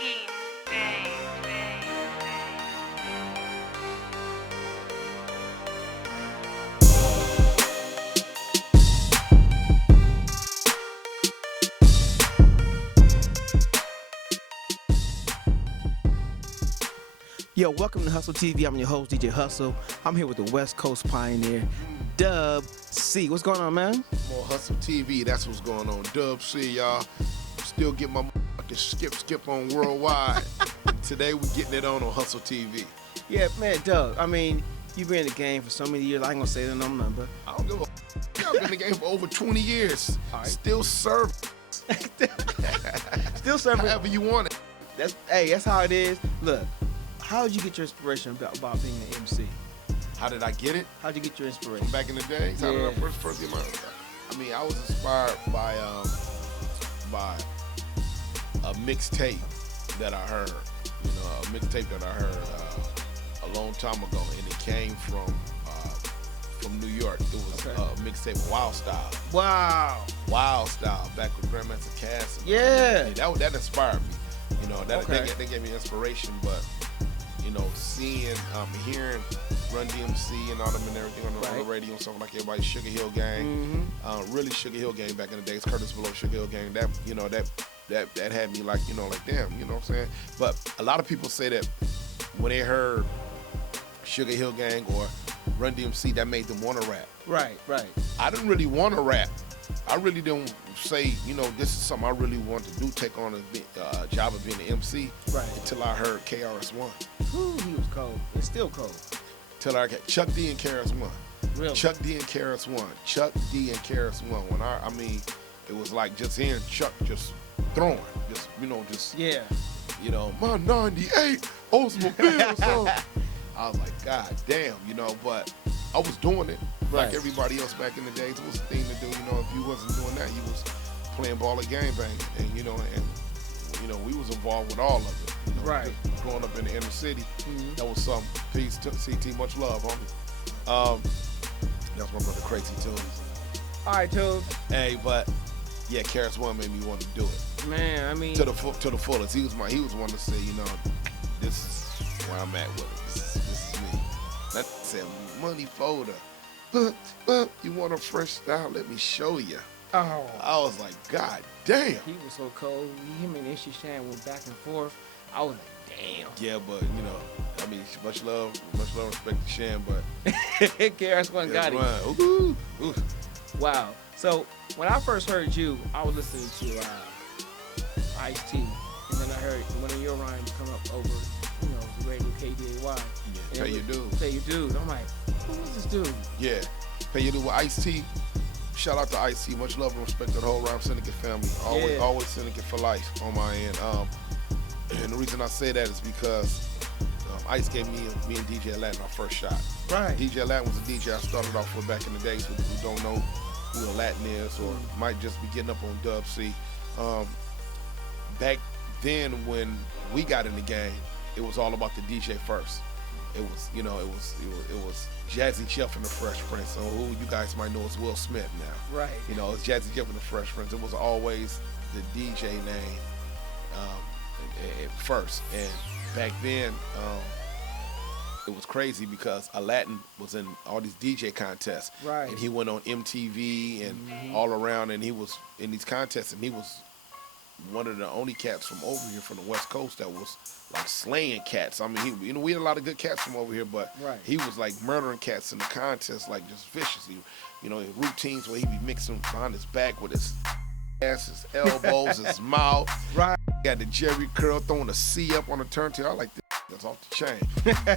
Yo, welcome to Hustle TV. I'm your host, DJ Hustle. I'm here with the West Coast pioneer, DUBC. What's going on, man? More Hustle TV, that's what's going on. DUBC, y'all. Still get my fucking skip on worldwide. Today we're getting it on Hustle TV. Yeah, man, Doug. I mean, you've been in the game for so many years. I ain't gonna say the number. I don't give a I've been in the game for over 20 years. All right. Still serving. Still serving. However you want it. That's how it is. Look, how did you get your inspiration about being an MC? How did I get it? How'd you get your inspiration? From back in the days? How did I first get my... I mean, I was inspired by a mixtape that I heard. You know, a mixtape that I heard a long time ago, and it came from New York. It was a mixtape, Wild Style. Wow. Wild Style, back with Grandmaster Cass. Yeah. That inspired me. You know, that gave me inspiration, but you know, hearing Run DMC and all them and everything on the radio and stuff like everybody, Sugar Hill Gang, really Sugar Hill Gang back in the days, Curtis Below Sugar Hill Gang. That you know that had me like, you know, like damn, you know what I'm saying. But a lot of people say that when they heard Sugar Hill Gang or Run DMC, that made them want to rap. Right. I didn't really want to rap. I really didn't say, you know, this is something I really want to do, take on a job of being an MC, until I heard KRS-One. Ooh, he was cold. It's still cold. Till I got Chuck D and KRS-One. Really? Chuck D and KRS-One. Chuck D and KRS-One. When I mean, it was like just hearing Chuck just throwing, just, you know, just, you know, my 98 Oldsmobile song. I was like, God damn, you know, but I was doing it like everybody else back in the days. It was a thing to do, you know. If you wasn't doing that, you was playing ball at gangbang, and you know, we was involved with all of it. You know, just growing up in the inner city, that was something. Peace to CT, much love, homie. That's my brother Crazy Tunes. All right, Tunes. Hey, but yeah, KRS-One made me want to do it. Man, I mean, to the fullest. He was one to say, you know, this is where I'm at with it. This is me. That said, money folder. You want a fresh style? Let me show you. Oh. I was like, God damn. He was so cold. Him and Ishi Shan went back and forth. I was like, damn. Yeah, but you know, I mean, much love, respect to Shan, but KRS-One got him. Ooh. Wow. So when I first heard you, I was listening to Ice-T, and then I heard one of your rhymes come up over, you know, the radio KDAY. Yeah, Pay Your Dues. Pay Your Dues. I'm like, who is this dude? Yeah, Pay Your Dues with Ice-T. Shout out to Ice-T. Much love and respect to the whole Rhyme Syndicate family. Always Syndicate for life on my end. And the reason I say that is because Ice gave me and DJ Aladdin our first shot. Right. DJ Aladdin was a DJ I started off with back in the days who don't know who Aladdin is or might just be getting up on DUBC. Back then when we got in the game, it was all about the DJ first. It was, you know, it was Jazzy Jeff and the Fresh Prince, so who you guys might know as Will Smith now. Right. You know, it's Jazzy Jeff and the Fresh Prince. It was always the DJ name first. And back then, it was crazy because Aladdin was in all these DJ contests. Right. And he went on MTV and all around, and he was in these contests, and he was one of the only cats from over here from the West Coast that was like slaying cats. I mean, we had a lot of good cats from over here, but he was like murdering cats in the contest, like just viciously. You know, in routines where he'd be mixing behind his back with his ass, his elbows, his mouth. Right. Got the Jerry curl, throwing a C up on the turntable. I like this. That's off the chain.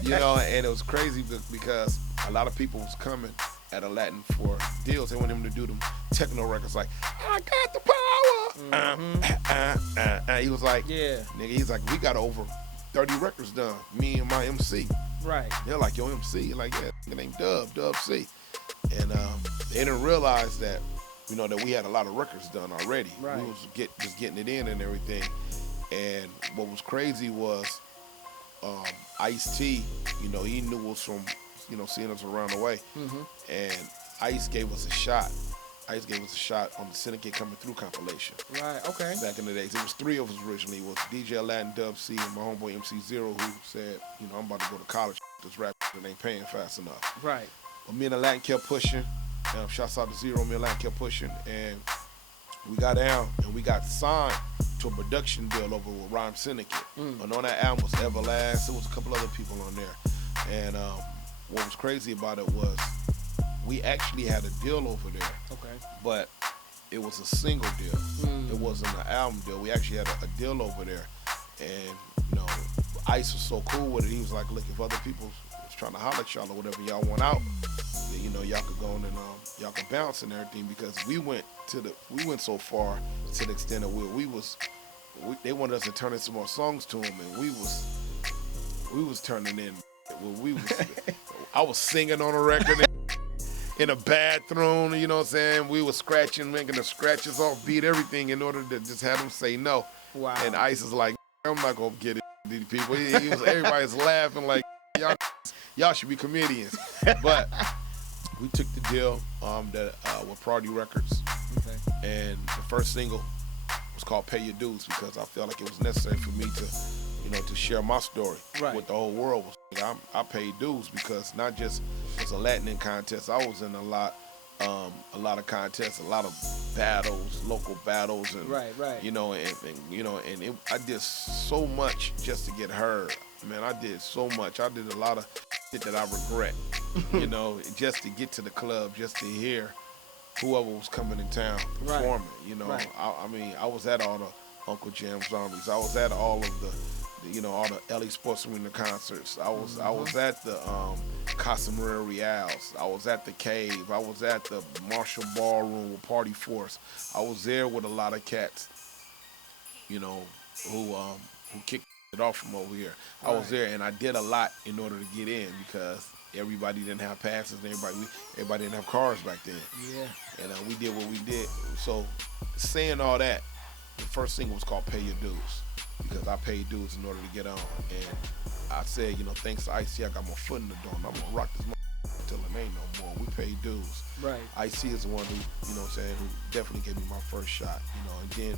You know, and it was crazy because a lot of people was coming at Aladdin for deals. They wanted him to do them techno records like, I got the power. He was like, nigga, he's like, we got over 30 records done, me and my MC. Right. They're like, yo, MC. Like, yeah, it ain't DUBC. And they didn't realize that, you know, that we had a lot of records done already. Right. We was just getting it in and everything. And what was crazy was Ice-T, you know, he knew us from, you know, seeing us around the way. And Ice gave us a shot. Ice gave us a shot on the Syndicate Coming Through compilation. Right, okay. Back in the days. It was 3 of us originally. It was DJ Aladdin, DUBC, and my homeboy MC Zero, who said, you know, I'm about to go to college. This rap that ain't paying fast enough. Right. But me and Aladdin kept pushing. Shouts out to Zero. Me and Aladdin kept pushing. And we got down and we got signed to a production deal over with Rhyme Syndicate. And on that album was Everlast. There was a couple other people on there. And what was crazy about it was we actually had a deal over there. Okay. But it was a single deal. It wasn't an album deal. We actually had a deal over there. And, you know, Ice was so cool with it. He was like, look, if other people was trying to holler at y'all or whatever, y'all want out, then, you know, y'all could go on and y'all could bounce and everything, because we went so far to the extent of where they wanted us to turn in some more songs to them, and we was turning in. I was singing on a record in a bathroom, you know what I'm saying? We were scratching, making the scratches off beat, everything, in order to just have them say no. Wow. And Ice is like, I'm not gonna get it, these people. Everybody's laughing like, y'all should be comedians. But we took the deal with Priority Records. Okay. And the first single was called Pay Your Dues, because I felt like it was necessary for me to, you know, to share my story with the whole world. I paid dues, because not just as a Latin contest, I was in a lot of contests, a lot of battles, local battles, and you know, I did so much just to get heard. Man, I did so much. I did a lot of shit that I regret, you know, just to get to the club, just to hear whoever was coming in town performing. You know, I mean, I was at all the Uncle Jam's Armies. I was at all of the, all the LA Sports Arena concerts. I was at the Casa Maria Reals. I was at the Cave. I was at the Marshall Ballroom with Party Force. I was there with a lot of cats, you know, who kicked it off from over here. I was there, and I did a lot in order to get in, because everybody didn't have passes, and everybody didn't have cars back then. Yeah. And we did what we did. So, saying all that, the first single was called Pay Your Dues, because I paid dues in order to get on. And I said, you know, thanks to Ice-T, I got my foot in the door, and I'm gonna rock this until it ain't no more. We paid dues. Right. Ice-T is the one who, you know what I'm saying, who definitely gave me my first shot, you know. And then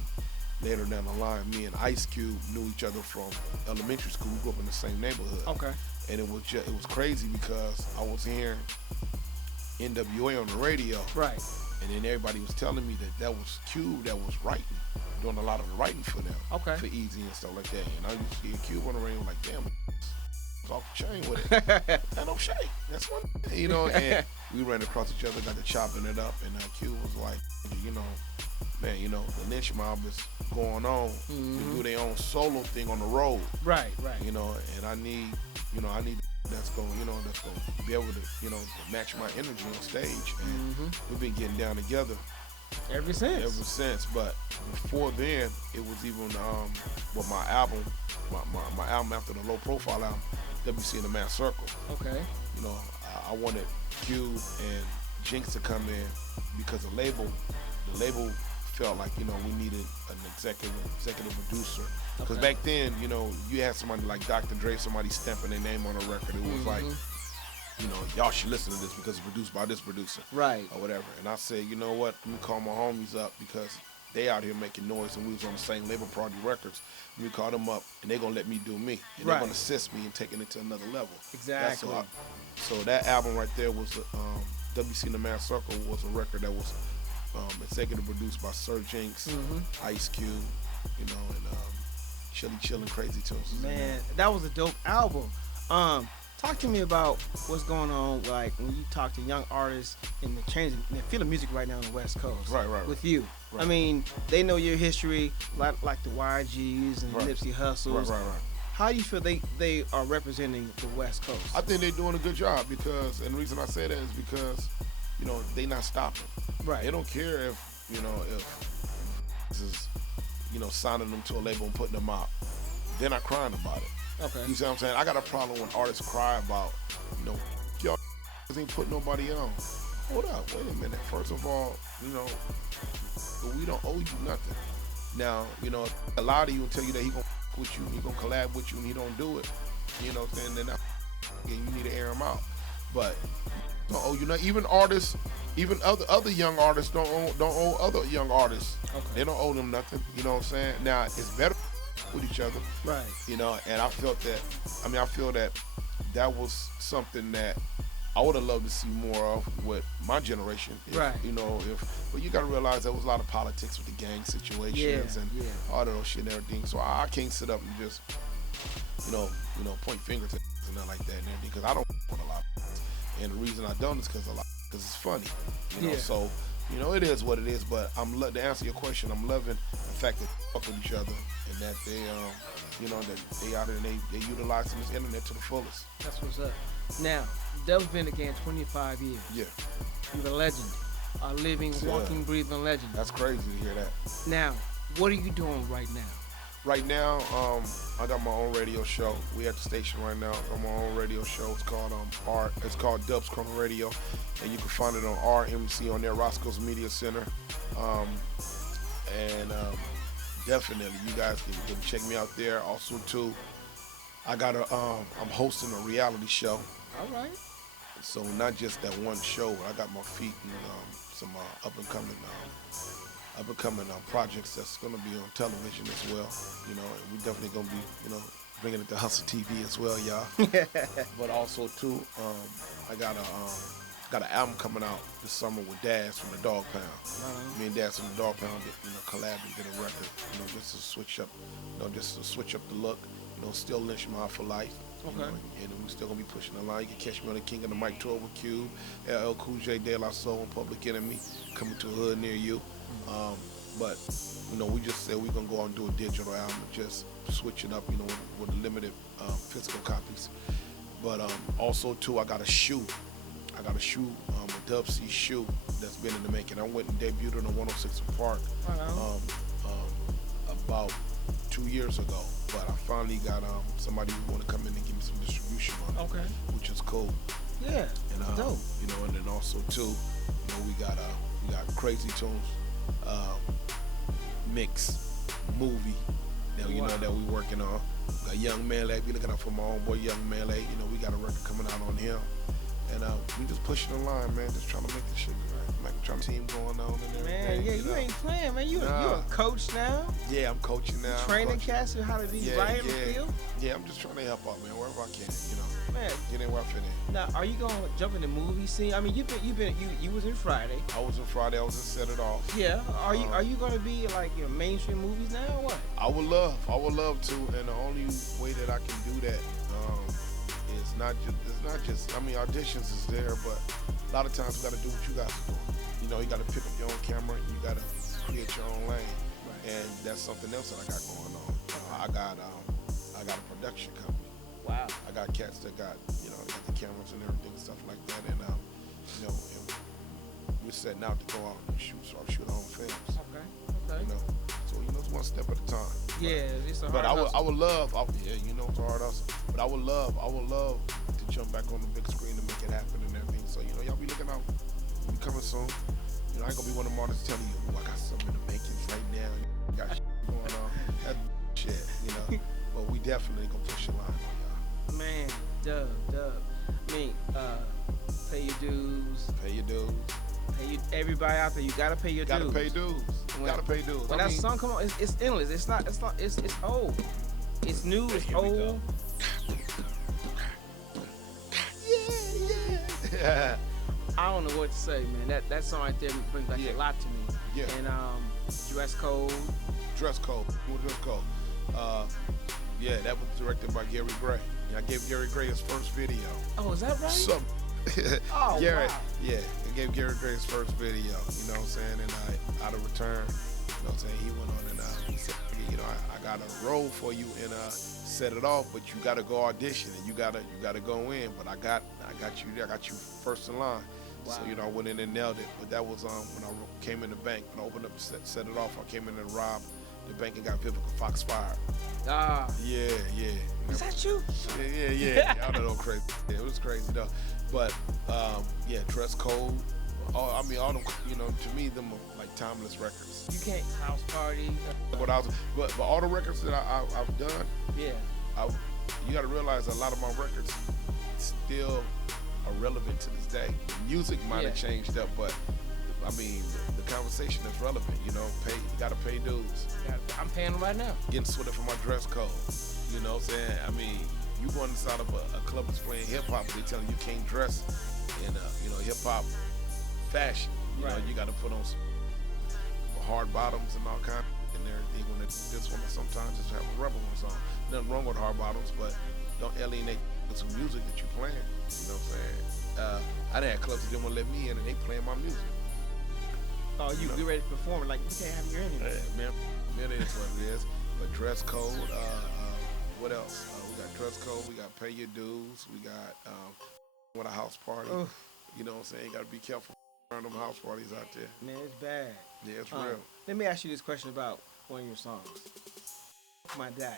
later down the line, me and Ice Cube knew each other from elementary school. We grew up in the same neighborhood. Okay. And it was crazy, because I was hearing NWA on the radio. Right. And then everybody was telling me that was Cube that was writing, doing a lot of the writing for them. Okay. For Easy and stuff like that. And I used to hear Cube on the radio, like, damn, it's off the chain with it. I don't shake. That's one, you know. And we ran across each other, got to chopping it up, and Cube was like, you know, man, you know, the Lynch Mob is going on to do their own solo thing on the road. Right. You know, and I need that's going to be able to, you know, match my energy on stage. And we've been getting down together ever since. But before then, it was even with my album, my album after the Low Profile album, WC in the Mass Circle. Okay. You know, I wanted Q and Jinx to come in, because the label felt like, you know, we needed an executive producer. Because back then, you know, you had somebody like Dr. Dre, somebody stamping their name on a record. It was like, you know, y'all should listen to this because it's produced by this producer. Right. Or whatever. And I said, you know what, let me call my homies up, because they out here making noise, and we was on the same label, Priority Records. We called them up, and they're going to let me do me. And they're going to assist me in taking it to another level. Exactly. So that album right there was, WC in the Mass Circle was a record that was executive produced by Sir Jinx, Ice Cube, you know, and Chilly Chillin' Crazy Tunes. Man, that was a dope album. Talk to me about what's going on, like when you talk to young artists and the change, and feel the music right now on the West Coast. Right. With you. Right. I mean, they know your history, like the YGs and Nipsey Hustles. Right. How do you feel they are representing the West Coast? I think they're doing a good job, because, and the reason I say that is because, you know, they not stopping. Right. They don't care if, you know, if this is, you know, signing them to a label and putting them out. They're not crying about it. Okay. You see what I'm saying? I got a problem when artists cry about, you know, y'all ain't putting nobody on. Hold up, wait a minute. First of all, you know, we don't owe you nothing. Now, you know, a lot of you will tell you that he gonna with you, he gonna collab with you, and he don't do it. You know what I'm saying? Then you need to air him out. But don't owe you nothing. Even artists even other young artists don't owe other young artists. Okay. They don't owe them nothing. You know what I'm saying? Now it's better with each other. Right. You know, and I feel that was something that I would have loved to see more of with my generation. Right. You know, but you got to realize there was a lot of politics with the gang situations and all of those shit and everything. So I can't sit up and just, you know, point fingers and nothing like that and everything, because I don't want a lot. And the reason I don't is because it's funny. You know, so you know, it is what it is. But to answer your question, I'm loving the fact that they fuck with each other and that they, you know, that they out there and they utilizing this internet to the fullest. That's what's up. Now, Dub's been in the game 25 years. Yeah. You're a legend. A living, walking, breathing legend. That's crazy to hear that. Now, what are you doing right now? Right now, I got my own radio show. We at the station right now. I got my own radio show. It's called Dub's Corner Radio, and you can find it on RMC on there, Roscoe's Media Center. Definitely, you guys can check me out there. Also, too, I got I'm hosting a reality show. All right. So not just that one show. I got my feet in some up and coming projects that's gonna be on television as well. You know, and we definitely gonna be, you know, bringing it to Hustle TV as well, y'all. But also too, I got an album coming out this summer with Daz from the Dog Pound. Me and Daz from the Dog Pound did, collab and did a record, just to switch up, the look. Still Lynch Mob for life. Okay. And we're still gonna be pushing the line. You can catch me on the King of the Mic tour with Cube, LL Cool J, De La Soul, and Public Enemy, coming to a hood near you. But we just said we're gonna go out and do a digital album, just switch it up, with limited physical copies. But also too, I got a shoe, a DUBC shoe that's been in the making. I went and debuted it on 106 Park about 2 years ago. But I finally got somebody who want to come in and give me some distribution on it. Okay. Which is cool. Yeah. And dope. And then also too, we got Crazy Tunes mix movie that that we working on. Got Young Melee. We looking out for my own boy Young Melee. We got a record coming out on him. And we just pushing the line, man. Just trying to make this shit right. Trying to team going on and everything. Man, yeah, you ain't playing, man. You're a coach now. Yeah, I'm coaching now. Training cats and how to be right in the field. Yeah, I'm just trying to help out, man, wherever I can. Man, get in where I fit in. Now, are you gonna jump in the movie scene? I mean, you was in Friday. I was in Friday. I was in Set It Off. Yeah. Are you gonna be like mainstream movies now or what? I would love to, and the only way that I can do that it's not just. I mean, auditions is there, but a lot of times you got to do what you got to do. You got to pick up your own camera. You got to create your own lane, and that's something else that I got going on. I got a production company. Wow. I got cats that got got the cameras and everything and stuff like that, and and we're setting out to go out and shoot our own films. Okay. So it's one step at a time. Yeah, it's a hard But hustle. I would love, it's a hard hustle. But I would love to jump back on the big screen and make it happen and everything. So y'all be looking out. We coming soon. I ain't gonna be one of them artists telling you, I got something in the makings right now. Got shit going on. That's shit, But we definitely gonna push the line on y'all. Man, Dub. I mean, pay your dues. Everybody out there, you gotta pay your dues. Gotta pay dues. When that song come on, it's endless. It's old. It's new. It's old. Yeah. I don't know what to say, man. That song right there brings back a lot to me. Yeah. And Dress Code. Dress Code. Yeah, that was directed by Gary Gray. I gave Gary Gray his first video. Oh, is that right? Oh, Gary, wow. Yeah, I gave Gary Gray his first video, what I'm saying? And out of return, he went on and he said, I got a role for you and Set It Off, but you gotta go audition and you gotta go in. But I got you first in line. Wow. So I went in and nailed it. But that was when I came in the bank, when I opened up Set It Off, I came in and robbed the bank and got Vivica Fox fired. Ah. Yeah. Was that you? Yeah. I don't know, crazy. Yeah, it was crazy though. But Dress Code. All them, to me, them are like timeless records. You can't House Party. But all the records that I've done. Yeah. You got to realize a lot of my records still are relevant to this day. The music might have changed up, but I mean, the conversation is relevant. You know, you gotta pay dues. I'm paying them right now. Getting sweated for my dress code. You know what I'm saying? I mean, you going inside of a club that's playing hip hop, they telling you can't dress in hip hop fashion. You know, you got to put on some hard bottoms and all kind of and everything. When this one sometimes just have rubber ones on. Nothing wrong with hard bottoms, but don't alienate some music that you're playing. You know what I'm saying? I done had clubs that didn't want to let me in, and they playing my music. Oh, you get ready to perform? Like, you can't have your anyway. Yeah, man, it is what it is. But dress code. What else? We got dress code. We got pay your dues. We got with a house party. You know what I'm saying? You got to be careful around them house parties out there. Man, it's bad. Yeah, it's real. Let me ask you this question about one of your songs. My Daddy.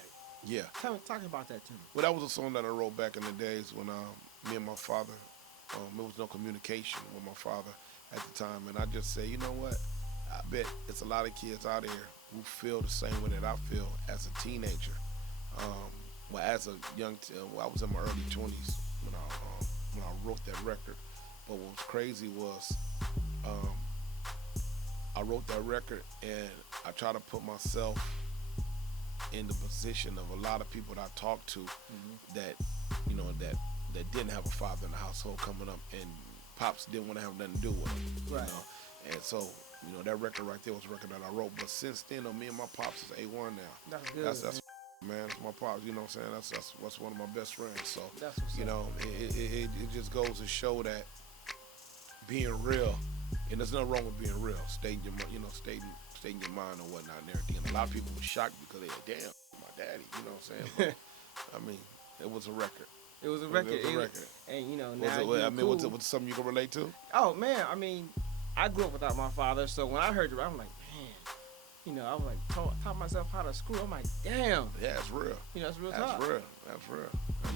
Yeah. Talk about that to me. Well, that was a song that I wrote back in the days when me and my father, there was no communication with my father at the time. And I just say, you know what? I bet it's a lot of kids out there who feel the same way that I feel as a teenager. Well, as a young, I was in my early 20s when I wrote that record. But what was crazy was I wrote that record and I tried to put myself in the position of a lot of people that I talked to that didn't have a father in the household coming up, and pops didn't want to have nothing to do with them. Right. You know? And so, that record right there was a record that I wrote. But since then, me and my pops is A1 now. That's good. That's man, it's my pops. You know what I'm saying? That's one of my best friends. So that's what's it just goes to show that being real, and there's nothing wrong with being real. Stating your mind and whatnot and everything. And a lot of people were shocked because they were, damn, my daddy. You know what I'm saying? But, I mean, it was a record. It was a record. It was a record. And now was it something you can relate to? Oh man, I mean, I grew up without my father, so when I heard it, I'm like, man, I was like taught myself how to screw. I'm like, damn. Yeah, it's real. It's real That's talk. Real. That's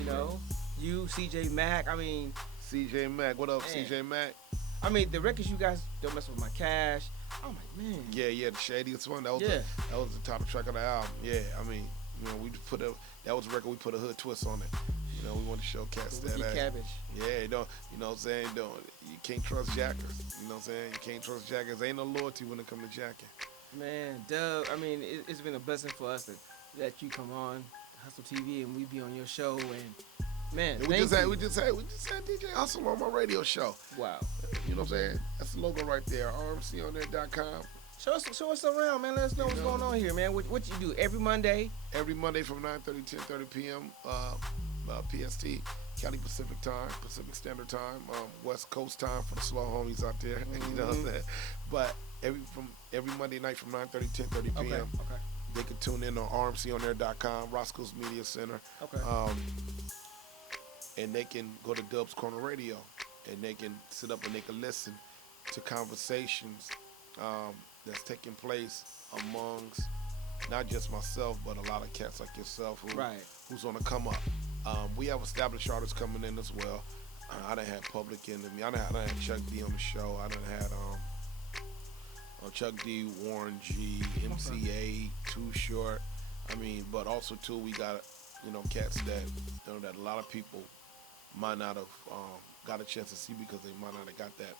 real. You, CJ Mack. I mean, CJ Mack. What up, man. CJ Mack? I mean, the records you guys don't mess with my cash. I'm like, man. Yeah, the shadiest one. That was the top track of the album. Yeah, I mean, we that was a record we put a hood twist on it. We want to show cats that. Cabbage. Yeah, you know what I'm saying? You can't trust jackers. You know what I'm saying? You can't trust jackers. Ain't no loyalty when it comes to jacking. Man, Dub, I mean, it's been a blessing for us that you come on Hustle TV and we be on your show, and man, we just had DJ Hustle on my radio show. Wow. You know what I'm saying? That's the logo right there. RMCOnnet.com. Show us around, man. Let us know what's going on here, man. What you do every Monday? Every Monday from 9:30 to 10:30 p.m. PST, Cali Pacific time, Pacific Standard Time, West Coast time for the slow homies out there. You know what I'm saying? But every Monday night from 9:30 to 10:30 p.m. Okay. They can tune in on RMCOnAir.com, Roscoe's Media Center. Okay. And they can go to Dub's Corner Radio, and they can sit up and they can listen to conversations that's taking place amongst not just myself, but a lot of cats like yourself who's on the come up. We have established artists coming in as well. I done had Public Enemy. I done had Chuck D on the show. I done had Chuck D, Warren G, MCA, Too Short. I mean, but also too, we got cats that that a lot of people might not have got a chance to see because they might not have got that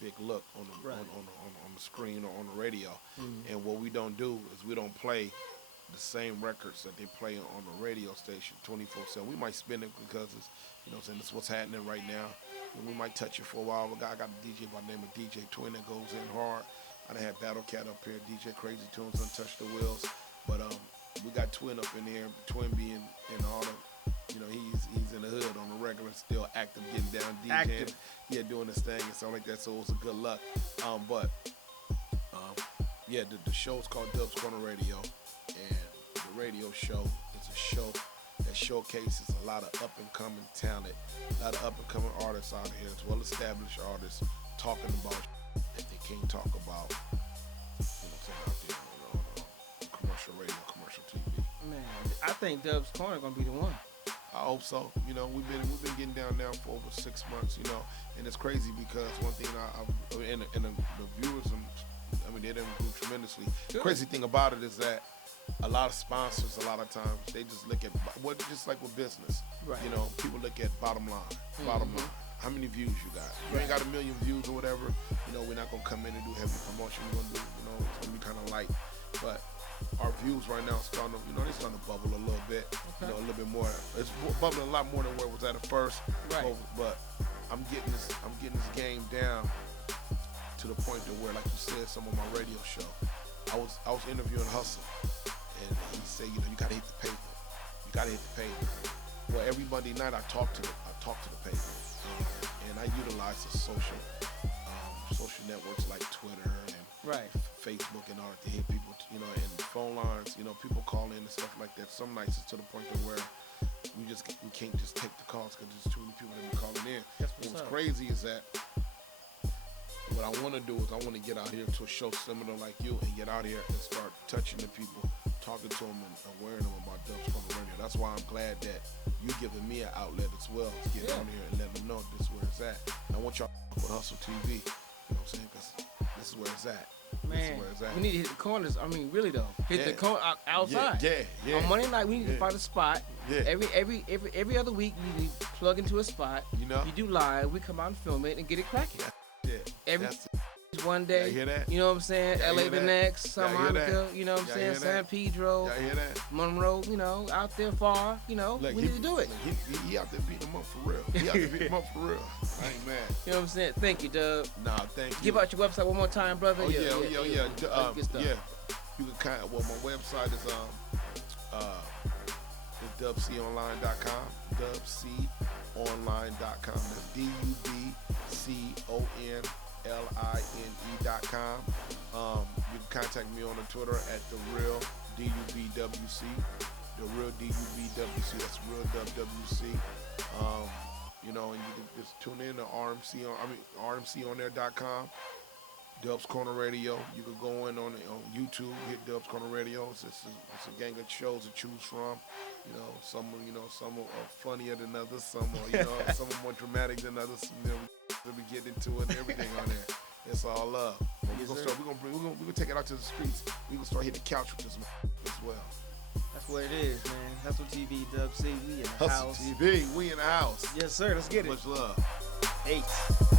big look on the screen or on the radio. And what we don't do is we don't play the same records that they play on the radio station 24/7. We might spin it because it's it's what's happening right now. And we might touch it for a while. I got a DJ by the name of DJ Twin that goes in hard. I done had Battle Cat up here, DJ Crazy Tunes, Untouch the Wheels. But we got Twin up in here. Twin being in all the, he's in the hood on the regular, still active, getting down, DJing, doing his thing and stuff like that. So it was a good luck. The show's called Dub's Corner Radio, and the radio show is a show that showcases a lot of up-and-coming talent, a lot of up-and-coming artists out here, as well as established artists, talking about that they can't talk about, out there on commercial radio, commercial TV. Man, I think Dub's Corner gonna be the one. I hope so. We've been getting down now for over 6 months, and it's crazy because one thing the viewers, they didn't improve tremendously. Good. The crazy thing about it is that a lot of sponsors, a lot of times, they just look at, just like with business. Right. You know, people look at bottom line. Bottom line. How many views you got? You ain't got 1 million views or whatever, you know, we're not going to come in and do heavy promotion. We're going to do, you know, it's going to be kind of light. But our views right now are starting to, you know, they're starting to bubble a little bit. Okay. You know, a little bit more. It's bubbling a lot more than where it was at first. Right. But I'm getting this game down to the point to where, like you said, some of my radio show, I was interviewing Hustle, and he said, you know, you gotta hit the paper. You gotta hit the paper. Well, every Monday night I talk to the paper, and I utilize the social networks like Twitter and Facebook and all that to hit people, you know, and phone lines. You know, people call in and stuff like that. Some nights it's to the point to where we can't just take the calls because there's too many people that be calling in. What's crazy is that what I want to do is I want to get out here to a show similar like you and get out here and start touching the people, talking to them and wearing them about Dubs Corner Radio. That's why I'm glad that you giving me an outlet as well to get on here and let them know this is where it's at. I want y'all with Hustle TV, you know what I'm saying? Because this is where it's at. Man, we need to hit the corners. I mean, really though, hit the corner outside. Yeah. On Monday night, we need to find a spot. Yeah. Every other week, we need to plug into a spot. You know, you do live. We come out and film it and get it cracking. Every one day, hear that? You know what I'm saying? LA the next, Santa Monica, you know what I'm saying? San Pedro, Monroe, you know, out there far, you know, we need to do it. He out there beating them up for real. He out there beating them up for real. I ain't mad. You know what I'm saying? Thank you, Dub. Nah, thank you. Give out your website one more time, brother. Yeah. You can my website is DUBConline.com. DUBConline.com. That's DUBConline.com. You can contact me on the Twitter at the real DUBWC. The real DUBWC. That's real WC. You know, and you can just tune in to RMConair.com. Dubs Corner Radio. You can go in on YouTube, hit Dubs Corner Radio. It's a gang of shows to choose from. You know, some are funnier than others. Some are, you know, some are more dramatic than others. You know, we get into it and everything on there. It's all love. We're gonna take it out to the streets. We're gonna start hitting the couch with this as well. That's what it is, man. HustleTV, DUBC, we in the house. HustleTV, we in the house. Yes, sir. Let's get it. Much love. Peace.